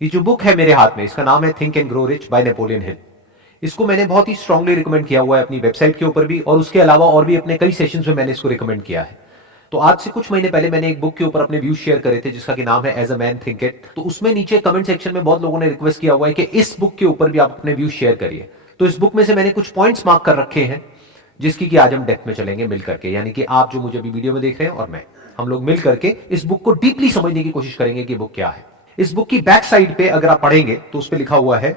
ये जो बुक है मेरे हाथ में, इसका नाम है think and grow rich by Napoleon Hill. इसको मैंने बहुत ही स्ट्रांगली रिकमेंड किया हुआ है अपनी वेबसाइट के ऊपर भी, और उसके अलावा और भी अपने कई सेशंस में मैंने इसको रिकमेंड किया है। तो आज से कुछ महीने पहले मैंने एक बुक के ऊपर अपने व्यूज शेयर करे थे जिसका कि नाम है as a man think it. तो उसमें नीचे कमेंट सेक्शन में बहुत लोगों ने रिक्वेस्ट किया हुआ है कि इस बुक के ऊपर भी आप अपने व्यूज शेयर करिए। तो इस बुक में से मैंने कुछ पॉइंट्स मार्क कर रखे हैं जिसकी कि आज हम डेप्थ में चलेंगे मिल करके, यानी कि आप जो मुझे अभी वीडियो में देख रहे हैं और मैं, हम लोग मिल करके इस बुक को डीपली समझने की कोशिश करेंगे कि बुक क्या है। इस बुक की बैक साइड पे अगर आप पढ़ेंगे तो उस पे लिखा हुआ है,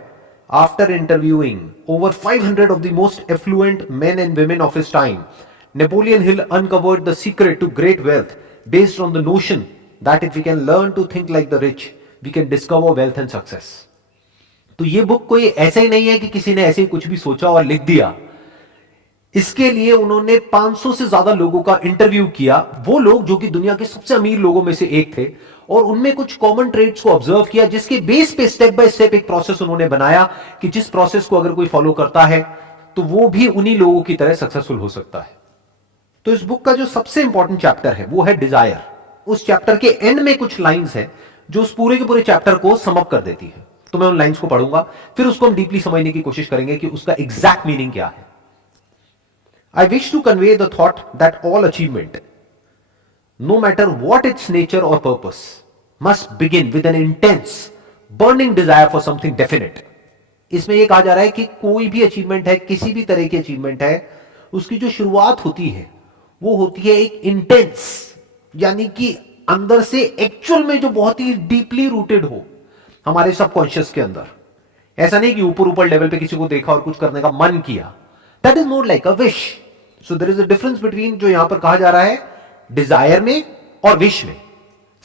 after interviewing over 500 of the most affluent men and women of his time, Napoleon Hill uncovered the secret to great wealth based on the notion that if we can learn to think like the rich we can discover wealth and success. तो ये book कोई ऐसा ही नहीं है कि किसी ने ऐसे ही कुछ भी सोचा और लिख दिया। इसके लिए उन्होंने 500 से ज्यादा लोगों का इंटरव्यू किया, वो लोग जो कि दुनिया के सबसे अमीर लोगों में से एक थे, और उनमें कुछ कॉमन ट्रेड्स को ऑब्जर्व किया जिसके बेस पे स्टेप बाय स्टेप एक प्रोसेस उन्होंने बनाया कि जिस प्रोसेस को अगर कोई फॉलो करता है तो वो भी उन्हीं लोगों की तरह सक्सेसफुल हो सकता है। तो इस बुक का जो सबसे इंपॉर्टेंट चैप्टर है वो है डिजायर। उस चैप्टर के एंड में कुछ लाइंस है जो उस पूरे के पूरे चैप्टर को सम अप कर देती है। तो मैं उन लाइंस को पढ़ूंगा, फिर उसको हम डीपली समझने की कोशिश करेंगे कि उसका एग्जैक्ट मीनिंग क्या है। I wish to convey the thought that all achievement, no matter what its nature or purpose, must begin with an intense, burning desire for something definite. इसमें यह कहा जा रहा है कि कोई भी अचीवमेंट है, किसी भी तरह की अचीवमेंट है, उसकी जो शुरुआत होती है वो होती है एक इंटेंस, यानी कि अंदर से एक्चुअल में जो बहुत ही डीपली रूटेड हो हमारे सबकॉन्शियस के अंदर। ऐसा नहीं कि ऊपर ऊपर लेवल पे किसी को देखा और कुछ करने का मन किया। That is more like a wish. So there is a difference between जो यहां पर कहा जा रहा है डिजायर में और विश में।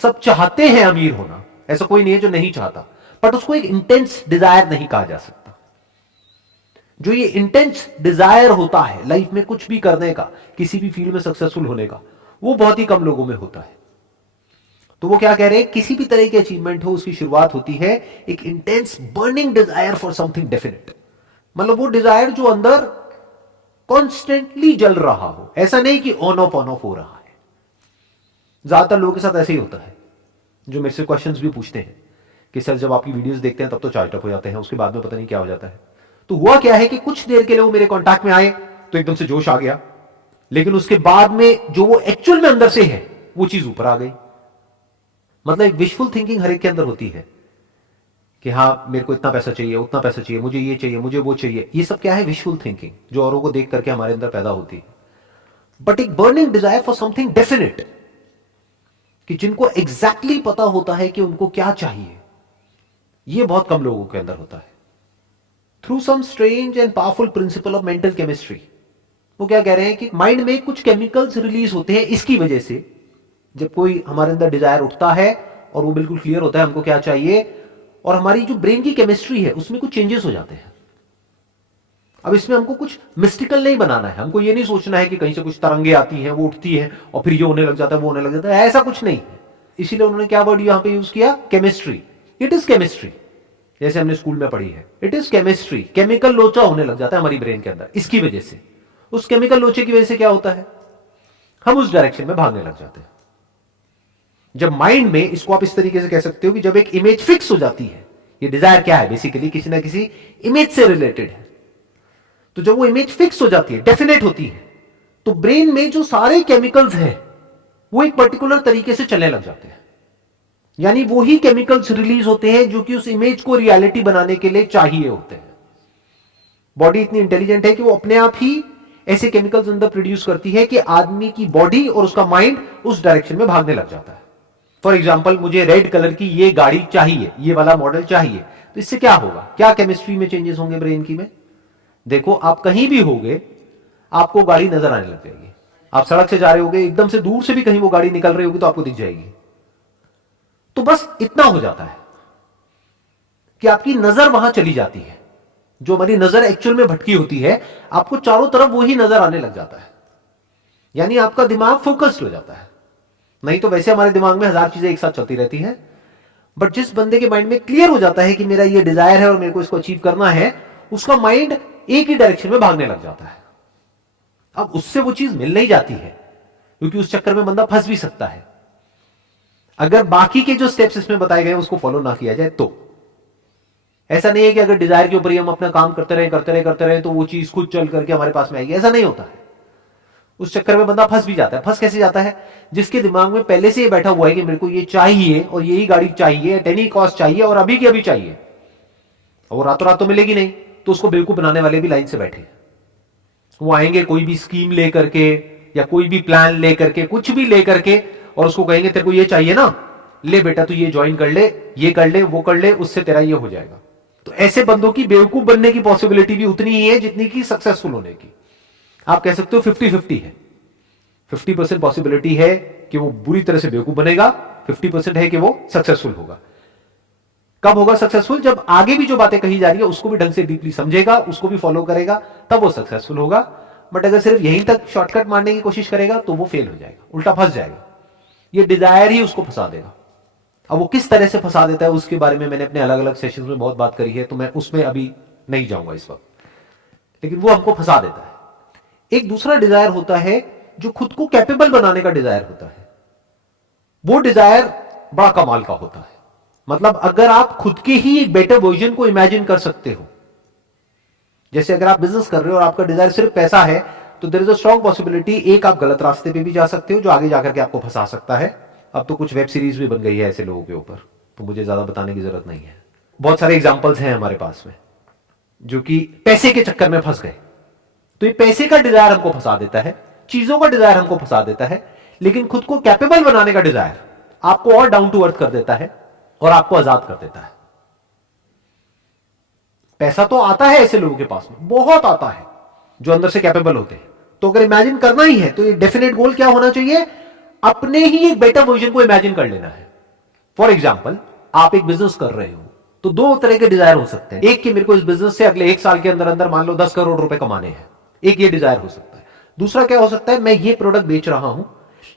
सब चाहते हैं अमीर होना, ऐसा कोई नहीं है जो नहीं चाहता, बट उसको एक इंटेंस डिजायर नहीं कहा जा सकता। जो ये इंटेंस डिजायर होता है लाइफ में कुछ भी करने का, किसी भी फील्ड में सक्सेसफुल होने का, वो बहुत ही कम लोगों में होता है। तो वो क्या कह रहे हैं, किसी भी तरह की अचीवमेंट हो उसकी शुरुआत होती है एक intense burning desire for something definite. मतलब वो डिजायर जो अंदर कॉन्स्टेंटली जल रहा हो, ऐसा नहीं कि ऑन ऑफ हो रहा है। ज्यादातर लोगों के साथ ऐसे ही होता है जो मेरे से क्वेश्चंस भी पूछते हैं कि सर जब आपकी वीडियोस देखते हैं तब तो चार्ट अप हो जाते हैं, उसके बाद में पता नहीं क्या हो जाता है। तो हुआ क्या है कि कुछ देर के लिए वो मेरे कॉन्टैक्ट में आए तो एकदम से जोश आ गया, लेकिन उसके बाद में जो वो एक्चुअल में अंदर से है वो चीज ऊपर आ गई। मतलब एक विशफुल थिंकिंग हर एक के अंदर होती है कि हाँ मेरे को इतना पैसा चाहिए, उतना पैसा चाहिए, मुझे ये चाहिए, मुझे वो चाहिए। ये सब क्या है, विशफुल थिंकिंग जो औरों को देख करके हमारे अंदर पैदा होती है। बट एक burning desire for something definite, कि जिनको एग्जैक्टली पता होता है कि उनको क्या चाहिए, ये बहुत कम लोगों के अंदर होता है। Through some strange and powerful principle of mental chemistry, वो क्या कह रहे हैं कि माइंड में कुछ केमिकल्स रिलीज होते हैं। इसकी वजह से जब कोई हमारे अंदर डिजायर उठता है और वो बिल्कुल क्लियर होता है हमको क्या चाहिए, और हमारी जो ब्रेन की केमिस्ट्री है उसमें कुछ चेंजेस हो जाते हैं। अब इसमें हमको कुछ मिस्टिकल नहीं बनाना है, हमको ये नहीं सोचना है कि कहीं से कुछ तरंगे आती हैं, वो उठती हैं और फिर ये होने लग जाता है, वो होने लग जाता है, ऐसा कुछ नहीं। इसीलिए उन्होंने क्या वर्ड यहां पे यूज किया, केमिस्ट्री। इट इज केमिस्ट्री, जैसे हमने स्कूल में पढ़ी है, इट इज केमिस्ट्री। केमिकल लोचा होने लग जाता है हमारी ब्रेन के अंदर। इसकी वजह से, उस केमिकल लोचे की वजह से क्या होता है, हम उस डायरेक्शन में भागने लग जाते हैं। जब माइंड में, इसको आप इस तरीके से कह सकते हो कि जब एक इमेज फिक्स हो जाती है, ये डिजायर क्या है, बेसिकली किसी ना किसी इमेज से रिलेटेड है। तो जब वो इमेज फिक्स हो जाती है, डेफिनेट होती है, तो ब्रेन में जो सारे केमिकल्स हैं वो एक पर्टिकुलर तरीके से चलने लग जाते हैं। यानी वो ही केमिकल्स रिलीज होते हैं जो कि उस इमेज को रियलिटी बनाने के लिए चाहिए होते हैं। बॉडी इतनी इंटेलिजेंट है कि वो अपने आप ही ऐसे केमिकल्स अंदर प्रोड्यूस करती है कि आदमी की बॉडी और उसका माइंड उस डायरेक्शन में भागने लग जाता है। फॉर एग्जाम्पल, मुझे रेड कलर की ये गाड़ी चाहिए, ये वाला मॉडल चाहिए, तो इससे क्या होगा, क्या केमिस्ट्री में चेंजेस होंगे ब्रेन की में। देखो आप कहीं भी होगे आपको गाड़ी नजर आने लग जाएगी। आप सड़क से जा रहे होगे, एकदम से दूर से भी कहीं वो गाड़ी निकल रही होगी तो आपको दिख जाएगी। तो बस इतना हो जाता है कि आपकी नजर वहां चली जाती है। जो हमारी नजर एक्चुअल में भटकी होती है, आपको चारों तरफ वही नजर आने लग जाता है। यानी आपका दिमाग फोकस्ड हो जाता है। नहीं तो वैसे हमारे दिमाग में हजार चीजें एक साथ चलती रहती हैं, बट जिस बंदे के माइंड में क्लियर हो जाता है कि मेरा ये डिजायर है और मेरे को इसको अचीव करना है, उसका माइंड एक ही डायरेक्शन में भागने लग जाता है। अब उससे वो चीज मिल नहीं जाती है, क्योंकि उस चक्कर में बंदा फंस भी सकता है अगर बाकी के जो स्टेप्स इसमें बताए गए उसको फॉलो ना किया जाए तो। ऐसा नहीं है कि अगर डिजायर के ऊपर ही हम अपना काम करते रहे तो वो चीज खुद चल करके हमारे पास में आएगी, ऐसा नहीं होता है। उस चक्कर में बंदा फंस भी जाता है। फंस कैसे जाता है? जिसके दिमाग में पहले से ये बैठा हुआ है कि मेरे को ये चाहिए और यही गाड़ी चाहिए, एट एनी कॉस्ट चाहिए और अभी की अभी चाहिए, और वो रातों रात तो मिलेगी नहीं, तो उसको बेवकूफ बनाने वाले भी लाइन से बैठे। वो आएंगे कोई भी स्कीम लेकर के या कोई भी प्लान लेकर के, कुछ भी लेकर के, और उसको कहेंगे तेरे को ये चाहिए ना, ले बेटा तू ये ज्वाइन कर ले, ये कर ले, वो कर ले, उससे तेरा ये हो जाएगा। तो ऐसे बंदों की बेवकूफ बनने की पॉसिबिलिटी भी उतनी ही है जितनी की सक्सेसफुल होने की। आप कह सकते हो 50-50 है। 50% पॉसिबिलिटी है कि वो बुरी तरह से बेवकूफ बनेगा, 50% है कि वो सक्सेसफुल होगा। कब होगा सक्सेसफुल? जब आगे भी जो बातें कही जा रही है उसको भी ढंग से डीपली समझेगा, उसको भी फॉलो करेगा, तब वो सक्सेसफुल होगा। बट अगर सिर्फ यहीं तक शॉर्टकट मारने की कोशिश करेगा तो वो फेल हो जाएगा, उल्टा फंस जाएगा। ये डिजायर ही उसको फंसा देगा। अब वो किस तरह से फंसा देता है उसके बारे में मैंने अपने अलग अलग सेशंस में बहुत बात करी है, तो मैं उसमें अभी नहीं जाऊंगा इस वक्त, लेकिन वो हमको फंसा देता है। एक दूसरा डिजायर होता है जो खुद को कैपेबल बनाने का डिजायर होता है। वो डिजायर बड़ा कमाल का होता है। मतलब अगर आप खुद के ही एक बेटर वर्जन को इमेजिन कर सकते हो, जैसे अगर आप बिजनेस कर रहे हो और आपका डिजायर सिर्फ पैसा है, तो there is a strong possibility एक आप गलत रास्ते पे भी जा सकते हो जो आगे जाकर के आपको फंसा सकता है। अब तो कुछ वेब सीरीज भी बन गई है ऐसे लोगों के ऊपर, तो मुझे ज्यादा बताने की जरूरत नहीं है। बहुत सारे एग्जाम्पल्स हैं हमारे पास में जो कि पैसे के चक्कर में फंस गए। तो ये पैसे का डिजायर हमको फंसा देता है, चीजों का डिजायर हमको फंसा देता है, लेकिन खुद को कैपेबल बनाने का डिजायर आपको और डाउन टू अर्थ कर देता है और आपको आजाद कर देता है। पैसा तो आता है ऐसे लोगों के पास में, बहुत आता है, जो अंदर से कैपेबल होते हैं। तो अगर इमेजिन करना ही है तो ये डेफिनेट गोल क्या होना चाहिए? अपने ही एक बेटर वर्जन को इमेजिन कर लेना है। फॉर एग्जाम्पल, आप एक बिजनेस कर रहे हो तो दो तरह के डिजायर हो सकते हैं। एक कि मेरे को इस बिजनेस से अगले 1 साल के अंदर अंदर मान लो 10 करोड़ रुपए कमाने हैं, एक ये डिजायर हो सकता है। दूसरा क्या हो सकता है? मैं ये प्रोडक्ट बेच रहा हूं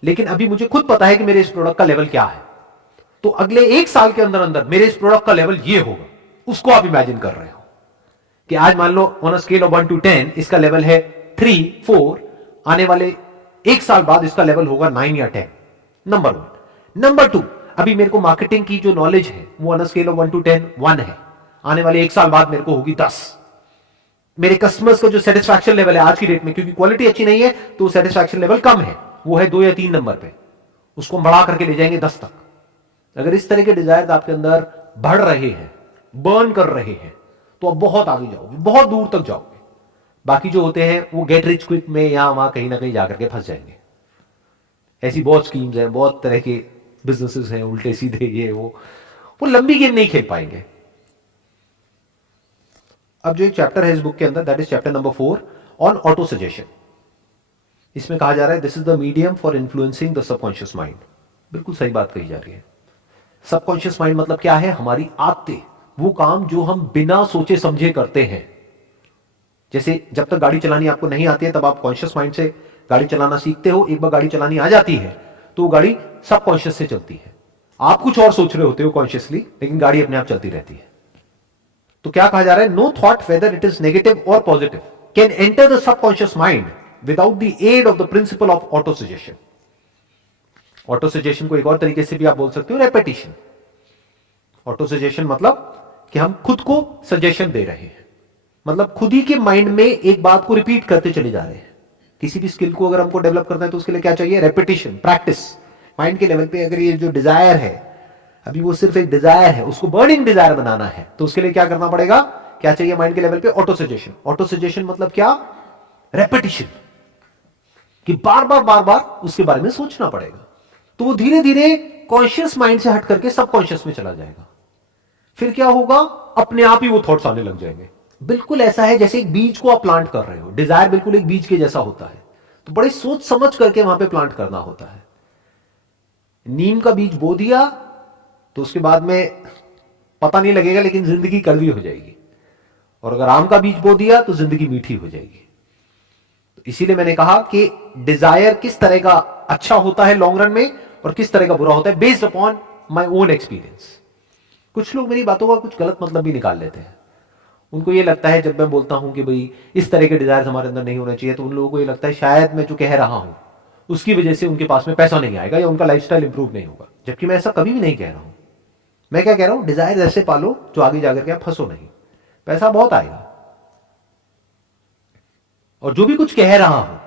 लेकिन अभी मुझे खुद पता है कि मेरे इस प्रोडक्ट का लेवल क्या है, तो अगले 1 साल के अंदर अंदर मेरे इस प्रोडक्ट का लेवल ये होगा। उसको आप इमेजिन कर रहे हो कि आज मान लो on a scale of 1 to 10 इसका लेवल है 3-4, आने वाले 1 साल बाद इसका लेवल होगा 9 या 10। नंबर 1। नंबर 2, अभी मेरे को मार्केटिंग की जो नॉलेज है वो on a scale of 1 to 10 1 है, आने वाले 1 साल बाद मेरे को होगी 10। मेरे कस्टमर्स का जो सेटिस्फैक्शन लेवल है आज की डेट में, क्योंकि क्वालिटी अच्छी नहीं है तो सेटिस्फैक्शन लेवल कम है, वो है 2 या 3 नंबर पे, उसको हम बढ़ा करके ले जाएंगे 10 तक। अगर इस तरह के डिजायर आपके अंदर बढ़ रहे हैं, बर्न कर रहे हैं, तो आप बहुत आगे जाओगे, बहुत दूर तक जाओगे। बाकी जो होते हैं वो गेट रिच क्विक में या वहां कहीं ना कहीं जाकर के फंस जाएंगे। ऐसी बहुत स्कीम्स हैं, बहुत तरह के बिजनेसेस हैं, उल्टे सीधे ये वो लंबी गेम नहीं खेल पाएंगे। अब जो एक चैप्टर है इस बुक के अंदर, that is chapter number 4 on auto suggestion. इसमें कहा जा रहा है this is the medium for influencing the subconscious mind. बिल्कुल सही बात कही जा रही है। सबकॉन्शियस माइंड मतलब क्या है? हमारी आदतें, वो काम जो हम बिना सोचे समझे करते हैं। जैसे जब तक गाड़ी चलानी आपको नहीं आती है तब आप कॉन्शियस माइंड से गाड़ी चलाना सीखते हो, एक बार गाड़ी चलानी आ जाती है तो वो गाड़ी सबकॉन्शियस से चलती है। आप कुछ और सोच रहे होते हो कॉन्शियसली, लेकिन गाड़ी अपने आप चलती रहती है। तो क्या कहा जा रहा है? No thought whether it is negative और positive can enter the subconscious mind without the aid of the principle of auto suggestion. Auto suggestion को एक और तरीके से भी आप बोल सकते हो रेपिटेशन। ऑटो सजेशन मतलब कि हम खुद को सजेशन दे रहे हैं, मतलब खुद ही के माइंड में एक बात को रिपीट करते चले जा रहे हैं। किसी भी स्किल को अगर हमको डेवलप करना है तो उसके लिए क्या चाहिए? Repetition, practice. माइंड के लेवल पे अगर ये जो डिजायर है, अभी वो सिर्फ एक डिजायर है, उसको बर्निंग डिजायर बनाना है, तो उसके लिए क्या करना पड़ेगा? क्या चाहिए माइंड के लेवल पे? Auto suggestion. ऑटो सजेशन मतलब क्या? रेपिटेशन, कि बार बार उसके बारे में सोचना पड़ेगा। तो वो धीरे धीरे कॉन्शियस माइंड से हट करके सबकॉन्शियस में चला जाएगा। फिर क्या होगा? अपने आप ही वो थॉट्स आने लग जाएंगे। बिल्कुल ऐसा है जैसे एक बीज को आप प्लांट कर रहे हो। डिजायर बिल्कुल एक बीज के जैसा होता है, तो बड़े सोच समझ करके वहां पे प्लांट करना होता है। नीम का बीज बो दिया तो उसके बाद में पता नहीं लगेगा, लेकिन जिंदगी कड़वी हो जाएगी। और अगर आम का बीज बो दिया तो जिंदगी मीठी हो जाएगी। तो इसीलिए मैंने कहा कि डिजायर किस तरह का अच्छा होता है लॉन्ग रन में और किस तरह का बुरा होता है, based upon my own experience. कुछ लोग मेरी बातों का कुछ गलत मतलब भी निकाल लेते हैं। उनको ये लगता है जब मैं बोलता हूं कि भाई इस तरह के डिजायर हमारे अंदर नहीं होना चाहिए, तो उन लोगों को ये लगता है शायद मैं जो कह रहा हूं उसकी वजह से उनके पास में पैसा नहीं आएगा या उनका लाइफस्टाइल इंप्रूव नहीं होगा, जबकि मैं ऐसा कभी भी नहीं कह रहा हूं। मैं क्या कह रहा हूं, डिजायर ऐसे पालो जो आगे जाकर के आप फंसो नहीं, पैसा बहुत आएगा। और जो भी कुछ कह रहा हूं,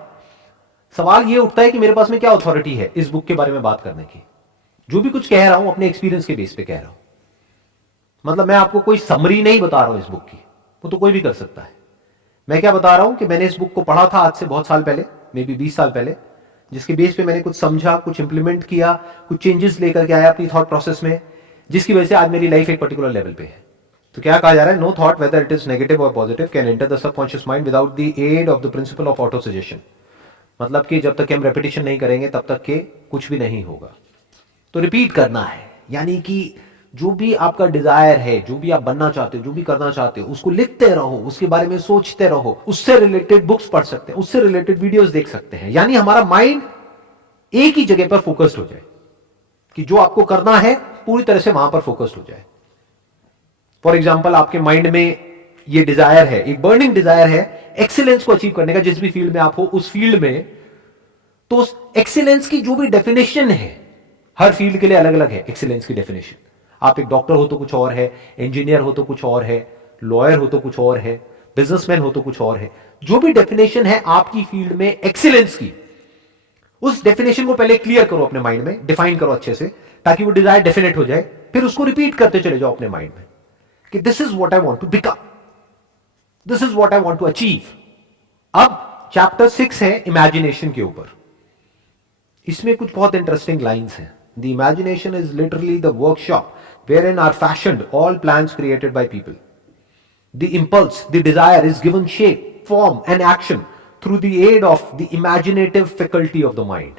सवाल ये उठता है कि मेरे पास में क्या अथॉरिटी है इस बुक के बारे में बात करने की। जो भी कुछ कह रहा हूं अपने एक्सपीरियंस के बेस पे कह रहा हूं, मतलब मैं आपको कोई समरी नहीं बता रहा हूं इस बुक की, वो तो कोई भी कर सकता है। मैं क्या बता रहा हूं कि मैंने इस बुक को पढ़ा था आज से बहुत साल पहले, मे बी 20 साल पहले, जिसके बेस पे मैंने कुछ समझा, कुछ इंप्लीमेंट किया, कुछ चेंजेस लेकर के आया अपनी थॉट प्रोसेस में, जिसकी वजह से आज मेरी लाइफ एक पर्टिकुलर लेवल पे है। तो क्या कहा जा रहा है, no thought whether it is negative और positive can enter the subconscious mind without the aid of the principle of auto suggestion. मतलब कि जब तक हम रेपिटेशन नहीं करेंगे तब तक के कुछ भी नहीं होगा। तो रिपीट करना है, यानी कि जो भी आपका डिजायर है, जो भी आप बनना चाहते हो, जो भी करना चाहते हो, उसको लिखते रहो, उसके बारे में सोचते रहो, उससे रिलेटेड बुक्स पढ़ सकते हैं, उससे रिलेटेड वीडियोस देख सकते हैं, यानी हमारा माइंड एक ही जगह पर फोकस्ड हो जाए कि जो आपको करना है पूरी तरह से वहां पर फोकस्ड हो जाए। फॉर एग्जाम्पल, आपके माइंड में ये डिजायर है, एक बर्निंग डिजायर है एक्सीलेंस को अचीव करने का, जिस भी फील्ड में आप हो उस फील्ड में, तो उस एक्सीलेंस की जो भी डेफिनेशन है, हर फील्ड के लिए अलग अलग है एक्सीलेंस की डेफिनेशन। आप एक डॉक्टर हो तो कुछ और है, इंजीनियर हो तो कुछ और है, लॉयर हो तो कुछ और है, बिजनेसमैन हो तो कुछ और है। जो भी डेफिनेशन है आपकी फील्ड में एक्सीलेंस की, उस डेफिनेशन को पहले क्लियर करो अपने माइंड में, डिफाइन करो अच्छे से, ताकि वो डिजायर डेफिनेट हो जाए। फिर उसको रिपीट करते चले जाओ अपने माइंड में कि this is what I want to become, this is what I want to achieve. अब चैप्टर 6 है इमेजिनेशन के ऊपर। इसमें कुछ बहुत इंटरेस्टिंग लाइंस हैं। The imagination is literally the workshop wherein are fashioned all plans created by people. The impulse, the desire is given shape, form and action through the aid of the imaginative faculty of the mind.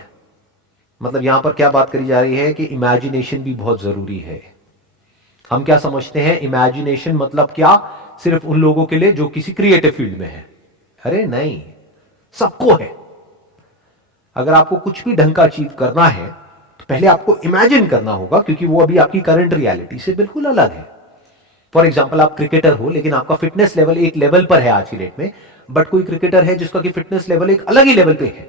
मतलब यहां पर क्या बात करी जा रही है कि इमेजिनेशन भी बहुत जरूरी है। हम क्या समझते हैं इमेजिनेशन मतलब क्या, सिर्फ उन लोगों के लिए जो किसी क्रिएटिव फील्ड में है। अरे नहीं, सबको है। अगर आपको कुछ भी ढंग का अचीव करना है तो पहले आपको इमेजिन करना होगा, क्योंकि वो अभी आपकी करंट रियलिटी से बिल्कुल अलग है। फॉर एग्जाम्पल, आप क्रिकेटर हो लेकिन आपका फिटनेस लेवल एक लेवल पर है आज की डेट में, बट कोई क्रिकेटर है जिसका कि फिटनेस लेवल एक अलग ही लेवल पे है।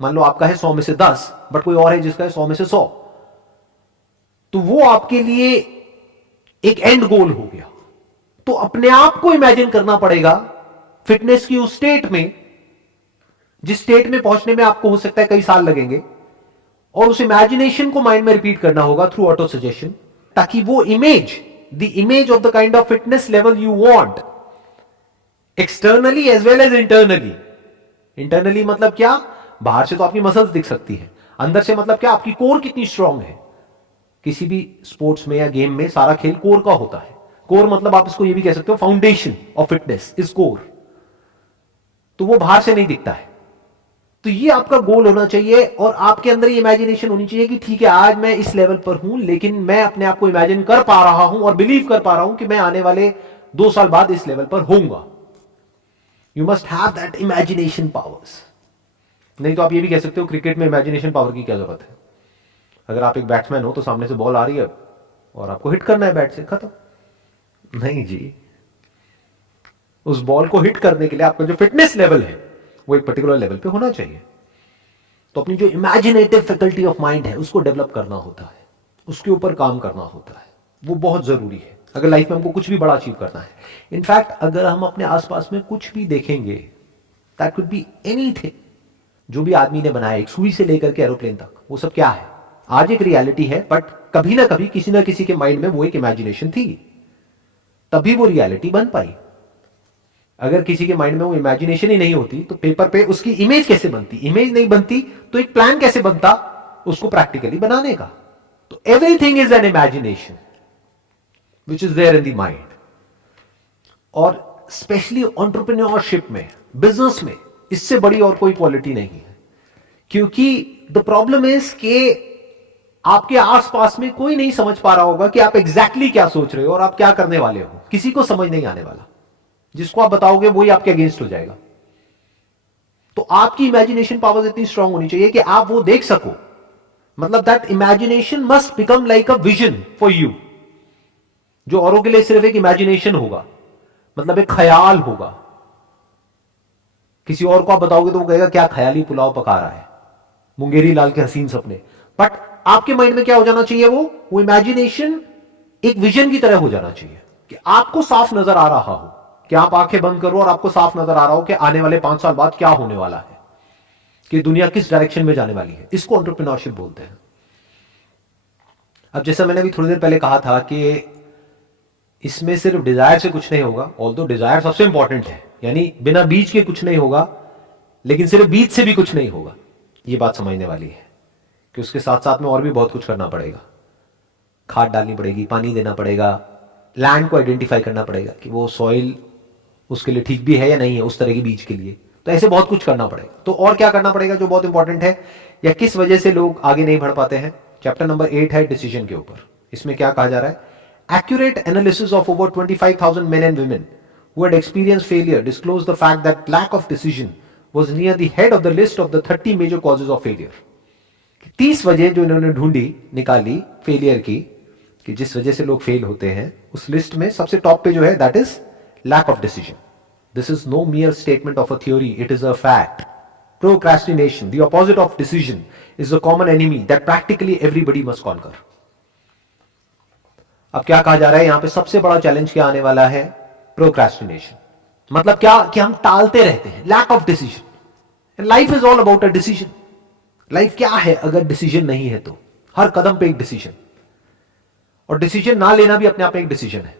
मान लो आपका है 100 में से 10, बट कोई और है जिसका है 100 में से 100, तो वो आपके लिए एक एंड गोल हो गया। तो अपने आप को इमेजिन करना पड़ेगा फिटनेस की उस स्टेट में, जिस स्टेट में पहुंचने में आपको हो सकता है कई साल लगेंगे, और उस इमेजिनेशन को माइंड में रिपीट करना होगा थ्रू ऑटो सजेशन, ताकि वो image, the image of the kind of fitness level you want, externally as well as internally. Internally मतलब क्या, बाहर से तो आपकी मसल्स दिख सकती है, अंदर से मतलब क्या, आपकी कोर कितनी स्ट्रांग है। किसी भी स्पोर्ट्स में या गेम में सारा खेल कोर का होता है। कोर मतलब आप इसको ये भी कह सकते हो, foundation of fitness is core. तो वो बाहर से नहीं दिखता है। तो ये आपका गोल होना चाहिए, और आपके अंदर ये इमेजिनेशन होनी चाहिए कि ठीक है, आज मैं इस लेवल पर हूं, लेकिन मैं अपने आप को इमेजिन कर पा रहा हूं और बिलीव कर पा रहा हूं कि मैं आने वाले 2 साल बाद इस लेवल पर होऊंगा। You must have that imagination powers. नहीं तो आप ये भी कह सकते हो, क्रिकेट में इमेजिनेशन पावर की क्या जरूरत है। अगर आप एक बैट्समैन हो तो सामने से बॉल आ रही है और आपको हिट करना है बैट से, खत्म। नहीं जी, उस बॉल को हिट करने के लिए आपका जो फिटनेस लेवल है वो एक पर्टिकुलर लेवल पे होना चाहिए। तो अपनी जो इमेजिनेटिव फैकल्टी ऑफ माइंड है उसको डेवलप करना होता है, उसके ऊपर काम करना होता है, वो बहुत जरूरी है अगर लाइफ में हमको कुछ भी बड़ा अचीव करना है। इनफैक्ट अगर हम अपने आसपास में कुछ भी देखेंगे, दैट कुड बी एनीथिंग, जो भी आदमी ने बनाया, एक सुई से लेकर के एरोप्लेन तक, वो सब क्या है, आज एक रियलिटी है, बट कभी ना कभी किसी ना किसी के माइंड में वो एक इमेजिनेशन थी, तभी वो रियलिटी बन पाई। अगर किसी के माइंड में वो इमेजिनेशन ही नहीं होती तो पेपर पे उसकी इमेज कैसे बनती, इमेज नहीं बनती तो एक प्लान कैसे बनता उसको प्रैक्टिकली बनाने का। तो everything is an imagination which is there in the mind. और स्पेशली एंटरप्रेन्योरशिप में, बिजनेस में, इससे बड़ी और कोई क्वालिटी नहीं है। क्योंकि द प्रॉब्लम इज के आपके आसपास में कोई नहीं समझ पा रहा होगा कि आप एग्जैक्टली क्या सोच रहे हो और आप क्या करने वाले हो। किसी को समझ नहीं आने वाला, जिसको आप बताओगे वही आपके अगेंस्ट हो जाएगा। तो आपकी इमेजिनेशन पावर इतनी स्ट्रांग होनी चाहिए कि आप वो देख सको। मतलब that imagination must become like a vision for you, जो औरों के लिए सिर्फ एक इमेजिनेशन होगा, मतलब एक ख्याल होगा। किसी और को आप बताओगे तो वो कहेगा क्या ख्याली पुलाव पका रहा है, मुंगेरी लाल के हसीन सपने। बट आपके माइंड में क्या हो जाना चाहिए, वो इमेजिनेशन एक विजन की तरह हो जाना चाहिए कि आपको साफ नजर आ रहा हो, कि आप आंखें बंद करो और आपको साफ नजर आ रहा हो कि आने वाले 5 साल बाद क्या होने वाला है, कि दुनिया किस डायरेक्शन में जाने वाली है। इसको एंटरप्रेन्योरशिप बोलते हैं। अब जैसा मैंने अभी थोड़ी देर पहले कहा था कि इसमें सिर्फ डिजायर से कुछ नहीं होगा, ऑल्दो डिजायर सबसे इंपॉर्टेंट है, यानी बिना बीज के कुछ नहीं होगा, लेकिन सिर्फ बीज से भी कुछ नहीं होगा। यह बात समझने वाली है कि उसके साथ साथ में और भी बहुत कुछ करना पड़ेगा। खाद डालनी पड़ेगी, पानी देना पड़ेगा, लैंड को आइडेंटिफाई करना पड़ेगा कि वो सॉइल उसके लिए ठीक भी है या नहीं है उस तरह के बीज के लिए। तो ऐसे बहुत कुछ करना पड़ेगा। तो और क्या करना पड़ेगा जो बहुत इंपॉर्टेंट है, या किस वजह से लोग आगे नहीं बढ़ पाते हैं। चैप्टर नंबर 8 है डिसीजन के ऊपर। इसमें क्या कहा जा रहा है, accurate analysis of over 25,000 men and women who had experienced failure disclosed the fact that lack of decision was near the head of the list of the 30 major causes of failure. 30 वजह जो इन्होंने ढूंढी निकाली failure की, कि जिस वजह से लोग फेल होते हैं, उस लिस्ट में सबसे टॉप पे जो है that is lack of decision. This is no mere statement of a theory, it is a fact. Procrastination, the opposite of decision, is a common enemy that practically everybody must conquer. अब क्या कहा जा रहा है यहां पे, सबसे बड़ा चैलेंज क्या आने वाला है, प्रोक्रेस्टिनेशन. मतलब क्या कि हम टालते रहते हैं, lack of decision. Life is all about a decision. Life क्या है अगर डिसीजन नहीं है तो, हर कदम पे एक डिसीजन, और डिसीजन ना लेना भी अपने आप में एक डिसीजन है.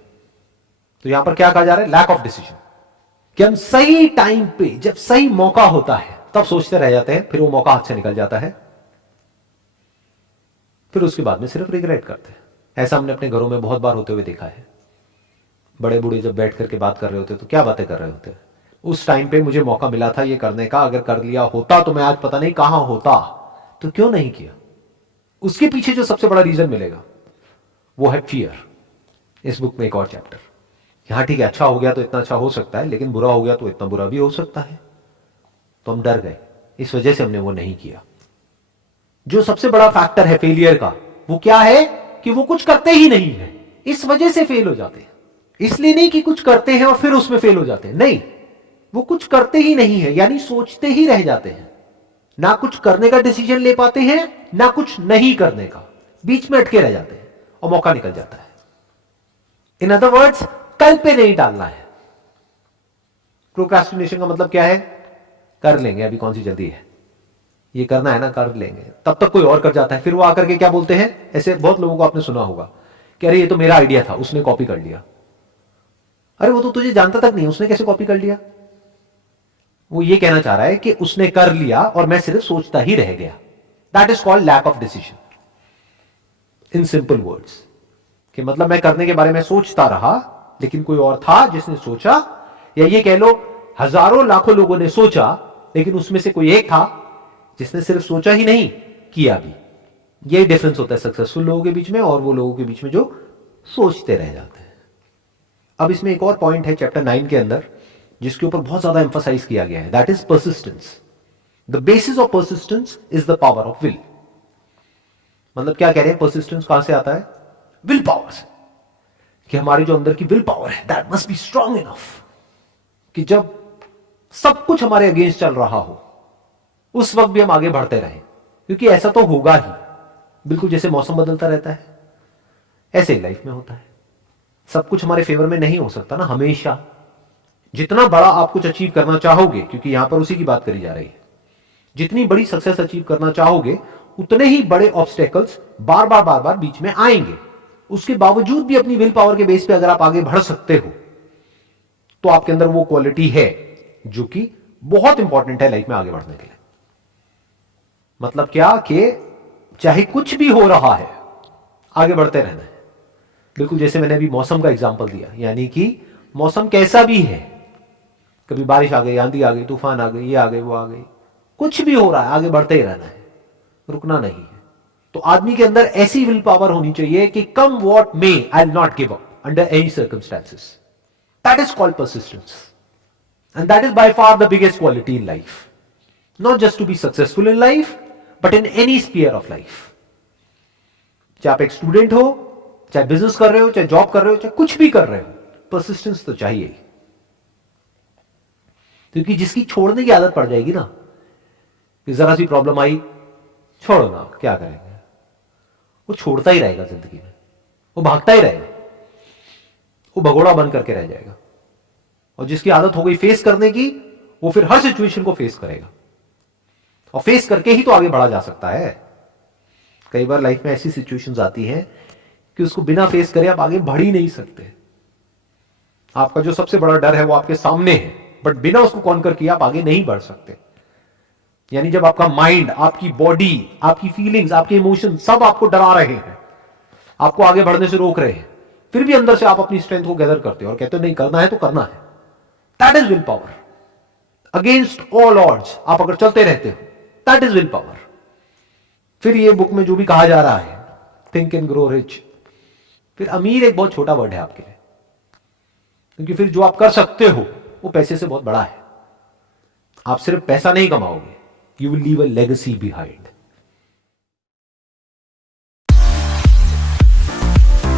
तो यहां पर क्या कहा जा रहा है, लैक ऑफ डिसीजन. कि हम सही टाइम पे जब सही मौका होता है तब सोचते रह जाते हैं, फिर वो मौका हाथ से निकल जाता है, फिर उसके बाद में सिर्फ रिग्रेट करते हैं. ऐसा हमने अपने घरों में बहुत बार होते हुए देखा है. बड़े बूढ़े जब बैठ करके बात कर रहे होते तो क्या बातें कर रहे होते, उस टाइम पे मुझे मौका मिला था ये करने का, अगर कर लिया होता तो मैं आज पता नहीं कहां होता, तो क्यों नहीं किया. उसके पीछे जो सबसे बड़ा रीजन मिलेगा वो है फियर. इस बुक में एक और चैप्टर, यहां ठीक है अच्छा हो गया तो इतना अच्छा हो सकता है, लेकिन बुरा हो गया तो इतना बुरा भी हो सकता है. तो हम डर गए, इस वजह से हमने वो नहीं किया. जो सबसे बड़ा फैक्टर है फेलियर का वो क्या है, कि वो कुछ करते ही नहीं है, इस वजह से फेल हो जाते हैं. इसलिए नहीं कि कुछ करते हैं और फिर उसमें फेल हो जाते हैं, नहीं, वो कुछ करते ही नहीं है, यानी सोचते ही रह जाते हैं. ना कुछ करने का डिसीजन ले पाते हैं, ना कुछ नहीं करने का, बीच में अटके रह जाते हैं और मौका निकल जाता है. इन अदर वर्ड्स, कल पे नहीं डालना है. प्रोक्रेस्टिनेशन का मतलब क्या है, कर लेंगे, अभी कौन सी जल्दी है, ये करना है ना, कर लेंगे. तब तक कोई और कर जाता है, फिर वो आकर के क्या बोलते हैं, ऐसे बहुत लोगों को आपने सुना होगा कि अरे ये तो मेरा आइडिया था, उसने कॉपी कर लिया. अरे वो तो तुझे जानता तक नहीं, उसने कैसे कॉपी कर लिया. वो ये कहना चाह रहा है कि उसने कर लिया और मैं सिर्फ सोचता ही रह गया. That is called lack of decision. In simple words, कि मतलब मैं करने के बारे में सोचता रहा, लेकिन कोई और था जिसने सोचा, या ये कह लो हजारों लाखों लोगों ने सोचा, लेकिन उसमें से कोई एक था जिसने सिर्फ सोचा ही नहीं, किया भी. यही डिफरेंस होता है सक्सेसफुल लोगों के बीच में और वो लोगों के बीच में जो सोचते रह जाते हैं. अब इसमें एक और पॉइंट है चैप्टर 9 के अंदर जिसके ऊपर बहुत ज्यादा एम्फसाइज किया गया है, that is persistence. The basis of persistence is the power of will. मतलब क्या कह रहे हैं, परसिस्टेंस कहां से आता है, विल पावर से. कि हमारी जो अंदर की विल पावर है that must be strong enough, कि जब सब कुछ हमारे अगेंस्ट चल रहा हो उस वक्त भी हम आगे बढ़ते रहें, क्योंकि ऐसा तो होगा ही. बिल्कुल जैसे मौसम बदलता रहता है ऐसे ही लाइफ में होता है. सब कुछ हमारे फेवर में नहीं हो सकता ना हमेशा. जितना बड़ा आप कुछ अचीव करना चाहोगे, क्योंकि यहां पर उसी की बात करी जा रही है, जितनी बड़ी सक्सेस अचीव करना चाहोगे उतने ही बड़े ऑब्स्टेकल्स बार बार बीच में आएंगे. उसके बावजूद भी अपनी विल पावर के बेस पे अगर आप आगे बढ़ सकते हो तो आपके अंदर वो क्वालिटी है जो कि बहुत इंपॉर्टेंट है लाइफ में आगे बढ़ने के लिए. मतलब क्या, कि चाहे कुछ भी हो रहा है आगे बढ़ते रहना है. बिल्कुल जैसे मैंने अभी मौसम का एग्जांपल दिया, यानी कि मौसम कैसा भी है, कभी बारिश आ गई, आंधी आ गई, तूफान आ गई, ये आ गई, वो आ गई, कुछ भी हो रहा है आगे बढ़ते ही रहना है, रुकना नहीं है. तो आदमी के अंदर ऐसी विल पावर होनी चाहिए कि come what may, I will not give up under any circumstances. That is called persistence, and that is by far the biggest quality in life. Not just to be successful in life but in any sphere of life. चाहे आप एक student हो, चाहे business कर रहे हो, चाहे job कर रहे हो, चाहे कुछ भी कर रहे हो, परसिस्टेंस तो चाहिए. क्योंकि जिसकी छोड़ने की आदत पड़ जाएगी ना, कि जरा सी प्रॉब्लम आई, छोड़ो ना, क्या करेंगे, वो छोड़ता ही रहेगा जिंदगी में, वो भागता ही रहेगा. वो भगोड़ा बन करके रह जाएगा। और जिसकी आदत हो गई फेस करने की, वो फिर हर सिचुएशन को फेस करेगा, और फेस करके ही तो आगे बढ़ा जा सकता है। कई बार लाइफ में ऐसी सिचुएशंस आती हैं कि उसको बिना फेस करे आप आगे बढ़ ही नहीं सकते। आपका जो सबसे बड़ा डर है वो आपके सामने है, बट बिना उसको कॉन्कर किए आप आगे नहीं बढ़ सकते। यानी जब आपका माइंड, आपकी बॉडी, आपकी फीलिंग्स, आपके इमोशन सब आपको डरा रहे हैं, आपको आगे बढ़ने से रोक रहे हैं, फिर भी अंदर से आप अपनी स्ट्रेंथ को गैदर करते हो और कहते हो नहीं, करना है तो करना है। That is will power. Against all odds आप अगर चलते रहते हो, दैट इज विल पावर। फिर ये बुक में जो भी कहा जा रहा है, थिंक एंड ग्रो रिच, फिर अमीर एक बहुत छोटा वर्ड है आपके लिए, क्योंकि फिर जो आप कर सकते हो वो पैसे से बहुत बड़ा है। आप सिर्फ पैसा नहीं कमाओगे, you will leave a legacy behind.